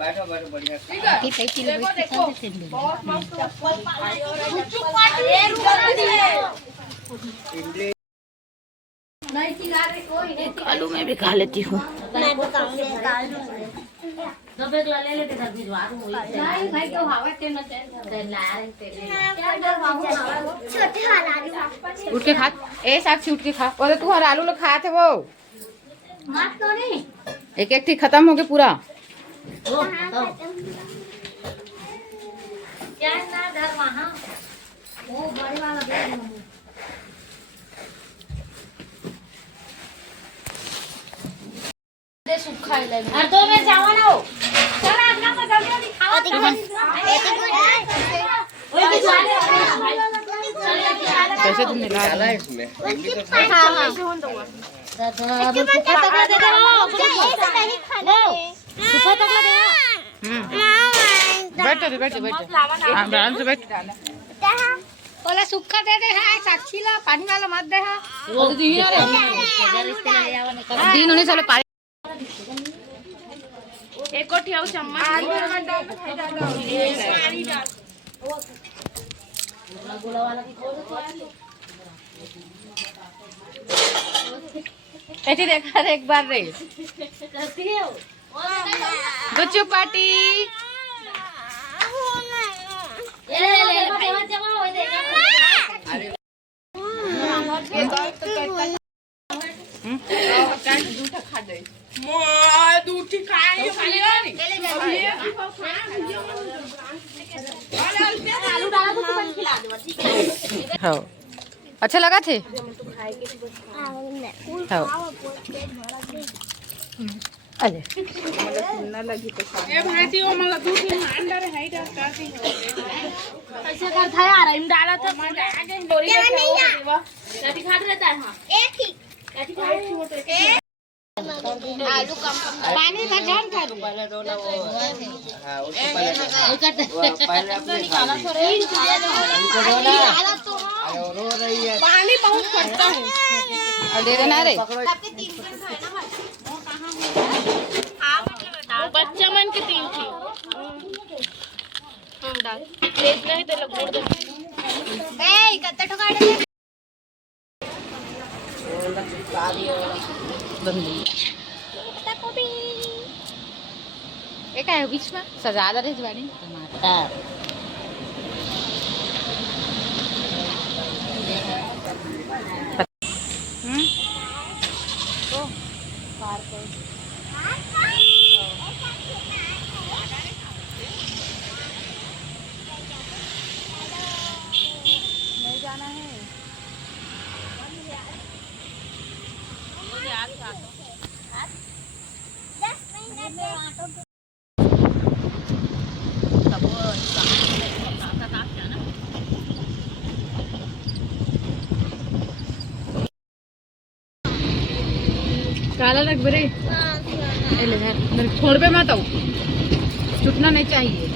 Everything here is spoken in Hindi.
बैठो बैठो बढ़िया आलू मैं भी खा लेती हूँ। उठ के खा ए साक्षी उठ के खा वो तू हर आलू लोग खाए थे वो एक एक ठीक खत्म हो गया पूरा। क्या ना घर वहाँ वो बड़े वाला सूखा ही लगे और दो में जावा ना हो चल अपना को जल्दी खाओ कैसे तुमने डाला है इसमें? हां हां सूखा तक दे दो ऐसा नहीं खाना है सूखा तक दे बैठ बैठ बैठ आराम से बैठ बोला सूखा दे दे है साक्षी ला पानी वाला मत दे है वो दी रे दिन होने चलो पानी एक कोठी आउ चम्मच पानी डाल गोला वाला की खोल ऐसे देखा रे एक बार रे करती है गुच्चू पार्टी ले जमा हो दे दूठा खा दे दूठी खाए आलू डाला तो तुम खिला दो ठीक है। हाँ अच्छा लगा थे हाँ अरे न लगी तो ए भांटी ओ मला दूठी अंडर हाइट करती ऐसे कर था यार इन डाला तो आगे डोरी काटी खाट रहता है। हां एक ही काटी खाट आलू कम पानी का जान कर पहले रोला वो हां उसको पहले अपने निकाला तो रोला रो रही है पानी बहुत खट्टा है दे देना रे आपके 3 पीस है ना भाई वो कहां है वो बच्चा मन के 3 थी हम डाल तेज नहीं तो लग गुड़ दे ए कत्ता ठोका दे एक है बीच में सजा दे जवानी टमाटर तो पार पे नहीं जाना है काला लग बरे छोड़ पे मत आओ छूटना नहीं चाहिए।